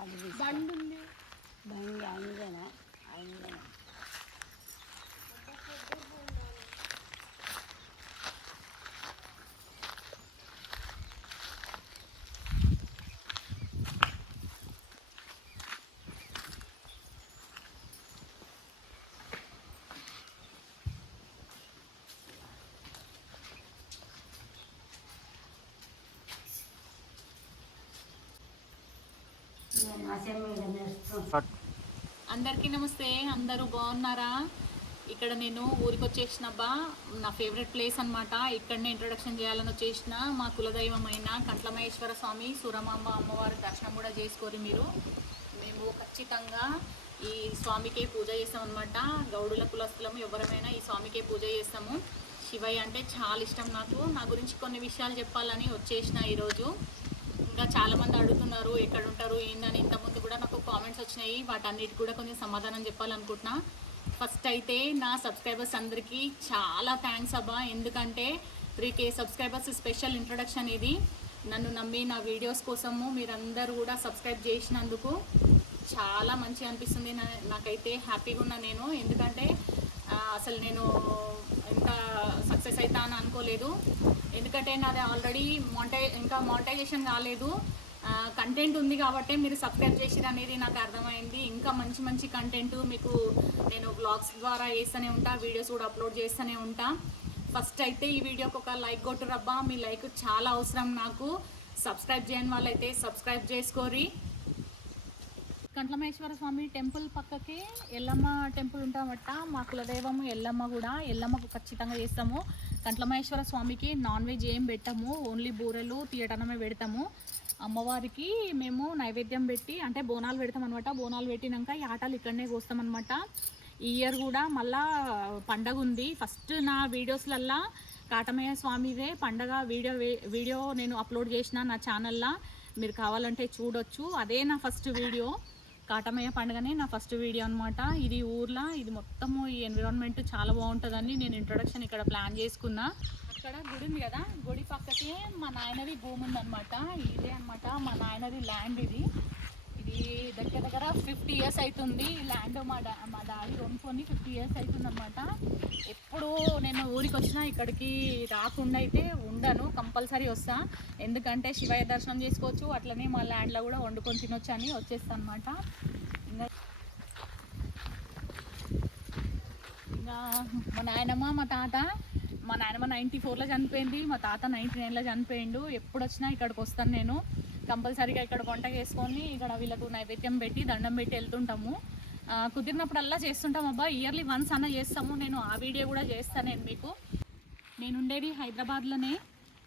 బండి ఉంది. బండి అంజనా అంజనా అందరికీ నమస్తే. అందరూ బాగున్నారా? ఇక్కడ నేను ఊరికి వచ్చేసినబ్బా. నా ఫేవరెట్ ప్లేస్ అనమాట. ఇక్కడనే ఇంట్రొడక్షన్ చేయాలని వచ్చేసిన. మా కులదైవమైన కంట్లమహేశ్వర స్వామి సూరమాంబ అమ్మవారి దర్శనం కూడా చేసుకోరు మీరు. మేము ఖచ్చితంగా ఈ స్వామికే పూజ చేస్తాం అనమాట. గౌడుల కులస్తులము ఎవరమైనా ఈ స్వామికే పూజ చేస్తాము. శివయ్య అంటే చాలా ఇష్టం నాకు. నా గురించి కొన్ని విషయాలు చెప్పాలని వచ్చేసిన ఈరోజు. ఇంకా చాలామంది అడుగుతున్నారు ఎక్కడ ఉంటారు ఏందని. ఇంతకుముందు కూడా నాకు కామెంట్స్ వచ్చినాయి. వాటన్నిటికి కూడా కొంచెం సమాధానం చెప్పాలనుకుంటున్నా. ఫస్ట్ అయితే నా సబ్స్క్రైబర్స్ అందరికీ చాలా థ్యాంక్స్ అబ్బా. ఎందుకంటే 3K సబ్స్క్రైబర్స్ స్పెషల్ ఇంట్రొడక్షన్ ఇది. నన్ను నమ్మి నా వీడియోస్ కోసము మీరందరూ కూడా సబ్స్క్రైబ్ చేసినందుకు చాలా మంచిగా అనిపిస్తుంది. నాకైతే హ్యాపీగా ఉన్నా నేను. ఎందుకంటే అసలు నేను ఎంత సక్సెస్ అవుతా అని అనుకోలేదు. ఎందుకంటే నాది ఆల్రెడీ ఇంకా మానిటైజేషన్ కాలేదు. కంటెంట్ ఉంది కాబట్టి మీరు సబ్స్క్రైబ్ చేసిరు అనేది నాకు అర్థమైంది. ఇంకా మంచి మంచి కంటెంట్ మీకు నేను వ్లాగ్స్ ద్వారా వేస్తూనే ఉంటా, వీడియోస్ కూడా అప్లోడ్ చేస్తూనే ఉంటా. ఫస్ట్ అయితే ఈ వీడియోకి ఒక లైక్ కొట్టురబ్బా. మీ లైక్ చాలా అవసరం నాకు. సబ్స్క్రైబ్ చేయని వాళ్ళైతే సబ్స్క్రైబ్ చేసుకోరి. కంట్లమహేశ్వర స్వామి టెంపుల్ పక్కకి ఎల్లమ్మ టెంపుల్ ఉంటామట. మా కులదైవము ఎల్లమ్మ కూడా. ఎల్లమ్మకు ఖచ్చితంగా చేస్తాము. కంట్లమహేశ్వర స్వామికి నాన్ వెజ్ ఏం పెట్టాము, ఓన్లీ బూరెలు తీయటనమే పెడతాము. అమ్మవారికి మేము నైవేద్యం పెట్టి అంటే బోనాలు పెడతాం అనమాట. బోనాలు పెట్టినాక ఈ ఆటలు ఇక్కడనే కోస్తామన్నమాట. ఈ ఇయర్ కూడా మళ్ళా పండగ ఉంది. ఫస్ట్ నా వీడియోస్లల్లా కాటమయ్య స్వామిదే పండగ వీడియో నేను అప్లోడ్ చేసిన నా ఛానల్లో. మీరు కావాలంటే చూడొచ్చు. అదే నా ఫస్ట్ వీడియో. కాటమయ్య పండుగనే నా ఫస్ట్ వీడియో అనమాట. ఇది ఊర్లో ఇది మొత్తము ఈ ఎన్విరాన్మెంట్ చాలా బాగుంటుందని నేను ఇంట్రొడక్షన్ ఇక్కడ ప్లాన్ చేసుకున్నా. అక్కడ గుడి ఉంది కదా, గుడి పక్కకే మా నాయనది భూమి ఉందన్నమాట. ఇదే అనమాట మా నాయనది ల్యాండ్. ఇది దగ్గర 50 years అవుతుంది. ఈ ల్యాండ్ మా డాడీ కొనుక్కొని 50 years అవుతుంది అనమాట. ఎప్పుడు నేను ఊరికి వచ్చినా ఇక్కడికి రాకుండా అయితే ఉండను, కంపల్సరీ వస్తా. ఎందుకంటే శివయ్య దర్శనం చేసుకోవచ్చు, అట్లనే మా ల్యాండ్లో కూడా వండుకొని తినొచ్చు అని వచ్చేస్తాను అనమాట. ఇంకా మా నాయనమ్మ మా నాయనమ్మ 94లో చనిపోయింది. మా తాత 99లో చనిపోయిండు. ఎప్పుడు వచ్చినా ఇక్కడికి వస్తాను నేను. కంపల్సరీగా ఇక్కడ వంట చేసుకొని ఇక్కడ వీళ్ళకు నైవేద్యం పెట్టి దండం పెట్టి వెళ్తుంటాము. కుదిరినప్పుడల్లా చేస్తుంటాం అబ్బా. ఇయర్లీ వన్స్ అన్న చేస్తాము. నేను ఆ వీడియో కూడా చేస్తాను నేను మీకు. నేను ఉండేది హైదరాబాద్లోనే.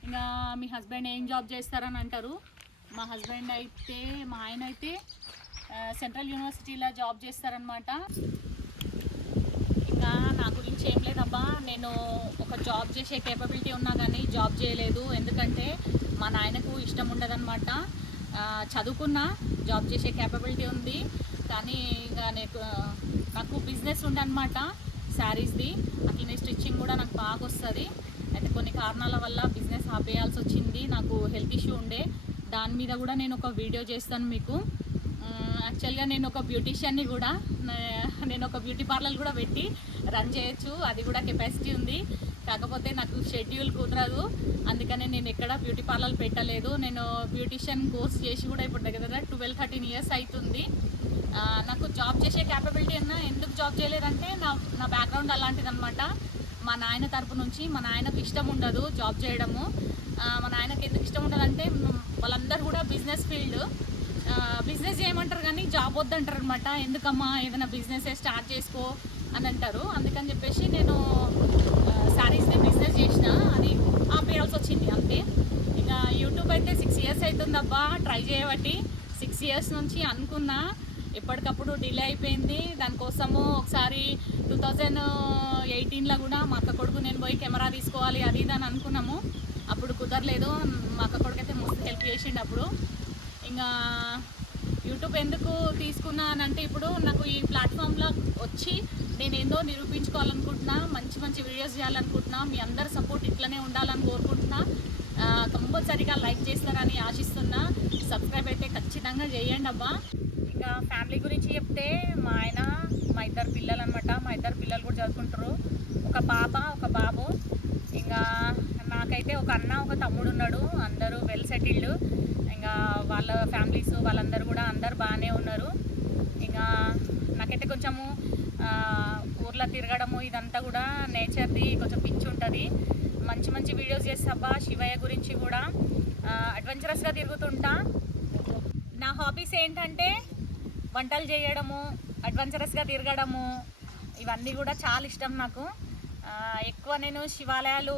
ఇంకా మీ హస్బెండ్ ఏం జాబ్ చేస్తారని అంటారు. మా ఆయన అయితే సెంట్రల్ యూనివర్సిటీలో జాబ్ చేస్తారనమాట. ఇంకా నా గురించి ఏం లేదబ్బా. నేను ఒక జాబ్ చేసే కేపబిలిటీ ఉన్నా కానీ జాబ్ చేయలేదు. ఎందుకంటే మా నాయనకు ఇష్టం ఉండదన్నమాట. చదువుకున్నా, జాబ్ చేసే కేపబిలిటీ ఉంది కానీ ఇంకా నాకు బిజినెస్ ఉండనమాట శారీస్ది. అట్లనే స్టిచ్చింగ్ కూడా నాకు బాగా వస్తుంది. అయితే కొన్ని కారణాల వల్ల బిజినెస్ ఆపేయాల్సి వచ్చింది. నాకు హెల్త్ ఇష్యూ ఉండే. దాని మీద కూడా నేను ఒక వీడియో చేస్తాను మీకు. యాక్చువల్గా నేను ఒక బ్యూటీషియన్ని కూడా, నేను ఒక బ్యూటీ పార్లర్ కూడా పెట్టి రన్ చేయొచ్చు. అది కూడా కెపాసిటీ ఉంది. కాకపోతే నాకు షెడ్యూల్ కుదరదు. అందుకనే నేను ఎక్కడ బ్యూటీ పార్లర్ పెట్టలేదు. నేను బ్యూటీషియన్ కోర్స్ చేసి కూడా ఇప్పుడు దగ్గర 12-13 years అవుతుంది. నాకు జాబ్ చేసే క్యాపబిలిటీ ఉన్నా ఎందుకు జాబ్ చేయలేదంటే నా బ్యాక్గ్రౌండ్ అలాంటిది అనమాట. మా నాయన తరపు నుంచి మా నాయనకు ఇష్టం ఉండదు జాబ్ చేయడము. మా నాయనకు ఎందుకు ఇష్టం ఉండదు అంటే వాళ్ళందరూ కూడా బిజినెస్ ఫీల్డ్, బిజినెస్ చేయమంటారు కానీ జాబ్ వద్దంటారు అనమాట. ఎందుకమ్మా ఏదైనా బిజినెస్ స్టార్ట్ చేసుకో అని అంటారు. అందుకని చెప్పేసి నేను శారీస్ని బిజినెస్ చేసిన. అది ఆపేయాల్సి వచ్చింది అంతే. ఇంకా యూట్యూబ్ అయితే 6 years అవుతుందబ్బా ట్రై చేయబట్టి. 6 years నుంచి అనుకున్నా, ఎప్పటికప్పుడు డిలే అయిపోయింది. దానికోసము ఒకసారి 2018లో కూడా మా అక్క కొడుకు నేను పోయి కెమెరా తీసుకోవాలి అది ఇది అని అనుకున్నాము. అప్పుడు కుదరలేదు. మా అక్క కొడుకు అయితే మస్తు హెల్ప్ చేసిండు అప్పుడు. ఇంకా యూట్యూబ్ ఎందుకు తీసుకున్నా అని అంటే ఇప్పుడు నాకు ఈ ప్లాట్ఫామ్లో వచ్చి నేను ఏందో నిరూపించుకోవాలనుకుంటున్నా, మంచి మంచి వీడియోస్ చేయాలనుకుంటున్నా. మీ అందరి సపోర్ట్ ఇట్లనే ఉండాలని కోరుకుంటున్నా. కంపల్సరీగా లైక్ చేస్తారని ఆశిస్తున్నా. సబ్స్క్రైబ్ అయితే ఖచ్చితంగా చేయండి అబ్బా. ఇంకా ఫ్యామిలీ గురించి చెప్తే మా ఆయన, మా ఇద్దరు పిల్లలు అనమాట. మా ఇద్దరు పిల్లలు కూడా చదువుకుంటారు. ఒక పాప ఒక బాబు. ఇంకా నాకైతే ఒక అన్న ఒక తమ్ముడు ఉన్నాడు. అందరూ వెల్ సెటిల్డ్. ఇంకా వాళ్ళ ఫ్యామిలీస్ వాళ్ళందరూ కూడా అందరు బాగానే ఉన్నారు. ఇంకా నాకైతే కొంచెము ఊర్లో తిరగడము ఇదంతా కూడా నేచర్ది కొంచెం పిచ్చి ఉంటుంది. మంచి మంచి వీడియోస్ చేస్తాబ్బా. శివయ్య గురించి కూడా అడ్వెంచరస్గా తిరుగుతుంటా. నా హాబీస్ ఏంటంటే వంటలు చేయడము, అడ్వెంచరస్గా తిరగడము, ఇవన్నీ కూడా చాలా ఇష్టం నాకు. ఎక్కువ నేను శివాలయాలు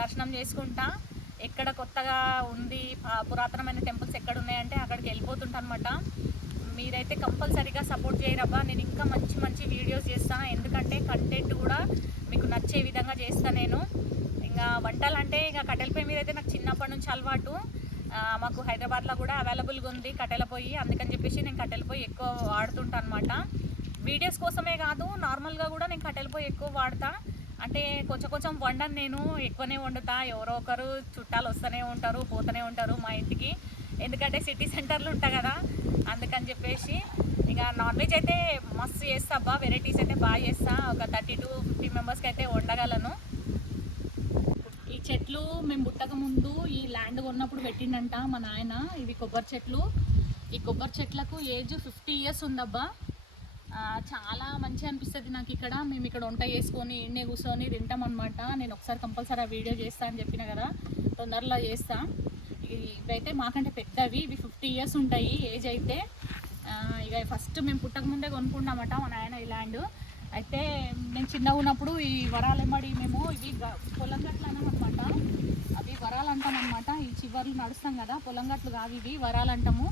దర్శనం చేసుకుంటా. ఎక్కడ కొత్తగా ఉంది పురాతనమైన టెంపుల్స్ ఎక్కడ ఉన్నాయంటే అక్కడికి వెళ్ళిపోతుంటా అనమాట. మీరైతే కంపల్సరీగా సపోర్ట్ చేయరబ్బా. నేను ఇంకా మంచి మంచి వీడియోస్ చేస్తాను. ఎందుకంటే కంటెంట్ కూడా మీకు నచ్చే విధంగా చేస్తాను నేను. ఇంకా వంటలు అంటే ఇంకా కట్టెల పొయ్యి మీద అయితే నాకు చిన్నప్పటి నుంచి అలవాటు. మాకు హైదరాబాద్లో కూడా అవైలబుల్గా ఉంది కట్టెల పొయ్యి. అందుకని చెప్పేసి నేను కట్టెల పొయ్యి ఎక్కువ వాడుతుంటాను అనమాట. వీడియోస్ కోసమే కాదు, నార్మల్గా కూడా నేను కట్టెల పొయ్యి ఎక్కువ వాడతా. అంటే కొంచెం కొంచెం వండను, నేను ఎక్కువనే వండుతా. ఎవరో ఒకరు చుట్టాలు వస్తూనే ఉంటారు, పోతూనే ఉంటారు మా ఇంటికి. ఎందుకంటే సిటీ సెంటర్లు ఉంటాయి కదా, అందుకని చెప్పేసి. ఇక నాన్ వెజ్ అయితే మస్తు చేస్తా అబ్బా. వెరైటీస్ అయితే బాగా చేస్తా. ఒక 30 to 50 మెంబర్స్కి అయితే వండగలను. ఈ చెట్లు మేము పుట్టక ముందు ఈ ల్యాండ్ కొన్నప్పుడు పెట్టిండంట మా నాయన. ఇవి కొబ్బరి చెట్లు. ఈ కొబ్బరి చెట్లకు ఏజ్ 50 years ఉందబ్బా. చాలా మంచిగా అనిపిస్తుంది నాకు ఇక్కడ. మేము ఇక్కడ వంట చేసుకొని ఇండే కూర్చొని తింటాం అనమాట. నేను ఒకసారి కంపల్సరీ ఆ వీడియో చేస్తా అని చెప్పిన కదా, తొందరలో చేస్తా. ఇవైతే మాకంటే పెద్దవి, ఇవి 50 years ఉంటాయి ఏజ్ అయితే. ఇక ఫస్ట్ మేము పుట్టక ముందే కొనుక్కున్నామట మా నాయన ఈ ల్యాండ్. అయితే నేను చిన్నగా ఉన్నప్పుడు ఈ వరాలెమ్మడి మేము ఇవి పొలం గట్లు అన్నామన్నమాట. అవి వరాలు అంటాం అనమాట. ఈ చివర్లు నడుస్తాం కదా, పొలం గట్లు కావు ఇవి, వరాలు అంటాము.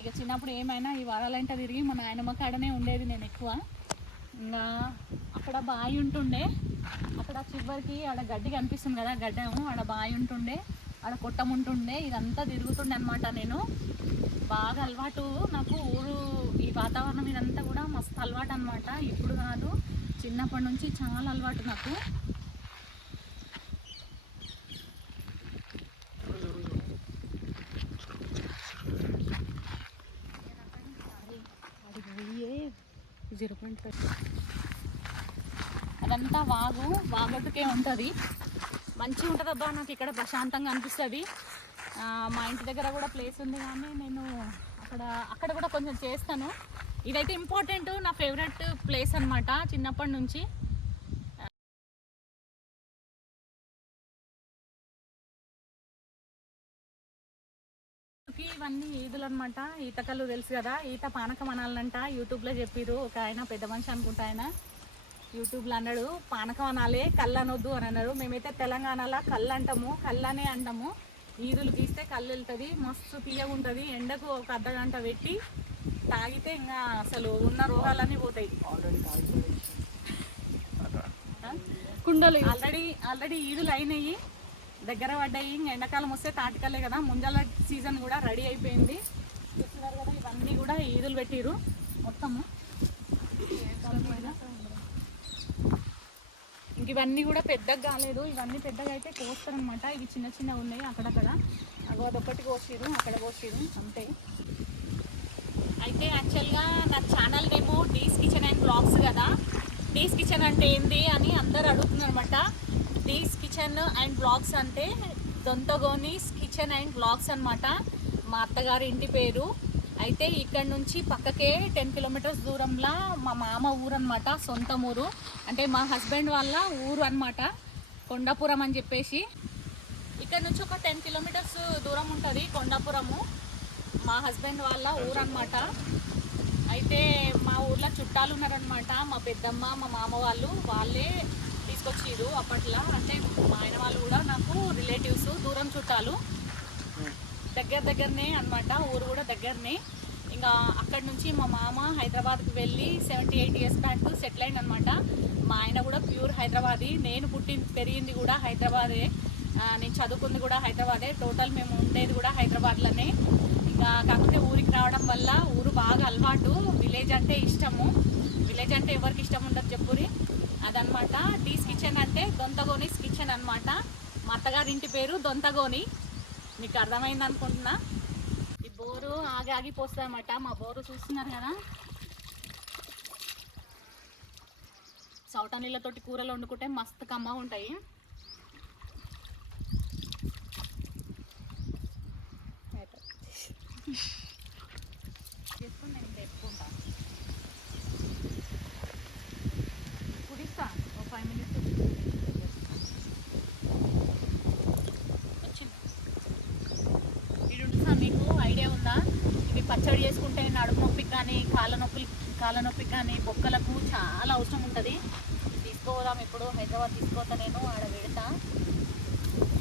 ఇక చిన్నప్పుడు ఏమైనా ఈ వరాలంట తిరిగి మా నాయనమ్మ కాడనే ఉండేది నేను ఎక్కువ. ఇంకా అక్కడ బావి ఉంటుండే, అక్కడ చివరికి ఆడ గడ్డి కనిపిస్తుంది కదా, గడ్డము ఆడ బావి ఉంటుండే, ఆడ కొట్టం ఉంటుండే. ఇదంతా తిరుగుతుండే అనమాట. నేను బాగా అలవాటు నాకు. ఊరు ఈ వాతావరణం ఇదంతా కూడా మస్తు అలవాటు అనమాట. ఇప్పుడు కాదు, చిన్నప్పటి నుంచి చాలా అలవాటు నాకు. అదంతా వాగొట్టుకే ఉంటుంది. మంచిగా ఉంటుంది అబ్బా. నాకు ఇక్కడ ప్రశాంతంగా అనిపిస్తుంది. మా ఇంటి దగ్గర కూడా ప్లేస్ ఉంది, కానీ నేను అక్కడ కూడా కొంచెం చేస్తాను. ఇదైతే ఇంపార్టెంట్, నా ఫేవరెట్ ప్లేస్ అనమాట చిన్నప్పటి నుంచి. ఇవన్నీ ఈదులు అనమాట. ఈతకల్లు తెలుసు కదా, ఈత పానకం అనాలంట. యూట్యూబ్లో చెప్పిరు ఒక ఆయన, పెద్ద మనిషి అనుకుంటా ఆయన, యూట్యూబ్లో అన్నాడు పానకం అనాలి, కళ్ళు అనొద్దు అని అన్నారు. మేమైతే తెలంగాణలో కళ్ళు అంటాము, కళ్ళనే అంటాము. ఈదులు గీస్తే కళ్ళు వెళ్తుంది, మస్తు తీయగా ఉంటుంది. ఎండకు ఒక అర్ధగంట పెట్టి తాగితే ఇంకా అసలు ఉన్న రోగాలన్నీ పోతాయి. కుండలు ఆల్రెడీ ఈదులు అయినాయి, దగ్గర పడ్డాయి. ఇంకా ఎండాకాలం వస్తే తాటికల్లే కదా, ముంజల సీజన్ కూడా రెడీ అయిపోయింది. చూస్తున్నారు కదా, ఇవన్నీ కూడా ఈదులు పెట్టిరు మొత్తము. ఇంక ఇవన్నీ కూడా పెద్దగా కాలేదు, ఇవన్నీ పెద్దగా అయితే కోస్తారనమాట. ఇవి చిన్న చిన్నగా ఉన్నాయి అక్కడక్కడ. అదొకటి కోసిరు, అక్కడ కోసిరు, అంతే. అయితే యాక్చువల్గా నా ఛానల్ నేమో డీస్ కిచెన్ అండ్ బ్లాగ్స్ కదా. డీస్ కిచెన్ అంటే ఏంది అని అందరు అడుగుతున్నారు అనమాట. డీస్ కిచెన్ అండ్ బ్లాగ్స్ అంటే దొంతగోనీస్ కిచెన్ అండ్ బ్లాగ్స్ అనమాట. మా అత్తగారి ఇంటి పేరు. అయితే ఇక్కడ నుంచి పక్కకే 10 kilometers దూరంలో మా మామ ఊరు అనమాట, సొంత ఊరు. అంటే మా హస్బెండ్ వాళ్ళ ఊరు అనమాట, కొండాపురం అని చెప్పేసి. ఇక్కడ నుంచి ఒక 10 kilometers దూరం ఉంటుంది కొండాపురము, మా హస్బెండ్ వాళ్ళ ఊరు అనమాట. అయితే మా ఊర్లో చుట్టాలు ఉన్నారనమాట. మా పెద్దమ్మ మా మామ వాళ్ళే తీసుకొచ్చిరు అప్పట్లో. అంటే మా ఆయన వాళ్ళు కూడా నాకు రిలేటివ్స్, దూరం చుట్టాలు, దగ్గరనే అనమాట. ఊరు కూడా దగ్గరనే. ఇంకా అక్కడి నుంచి మా మామ హైదరాబాద్కి వెళ్ళి 78 years బ్యాక్ సెటిల్ అయింది అనమాట. మా ఆయన కూడా ప్యూర్ హైదరాబాదీ. నేను పెరిగింది కూడా హైదరాబాదే, నేను చదువుకుంది కూడా హైదరాబాదే. టోటల్ మేము ఉండేది కూడా హైదరాబాద్లోనే. ఇంకా కాకపోతే ఊరికి రావడం వల్ల ఊరు బాగా అలవాటు. విలేజ్ అంటే ఇష్టము. విలేజ్ అంటే ఎవరికి ఇష్టం ఉండదు చెప్పురి, అదనమాట. డీస్ కిచెన్ అంటే దొంతగోనీస్ కిచెన్ అనమాట. మా అత్తగారి ఇంటి పేరు దొంతగోని. మీకు అర్థమైంది అనుకుంటున్నా. ఈ బోరు నీళ్ళు ఆగి ఆగిపోస్తాయి అన్నమాట. మా బోరు చూస్తున్నారు కదా, సౌట నీళ్ళతోటి కూరలు వండుకుంటే మస్తు కమ్మగా ఉంటాయి. చేసుకుని నేను తెచ్చుకుంటా, కుడిస్తా ఒక 5 minutes. వచ్చింది ఇది. మీకు ఐడియా ఉందా, ఇవి పచ్చడి చేసుకుంటే నడుము నొప్పికి కానీ కాళ్ళ నొప్పికి కానీ బొక్కలకు చాలా అవసరం ఉంటుంది. తీసుకోదాం ఇప్పుడు హైదరాబాద్ తీసుకోతా, నేను ఆడ పెడతా.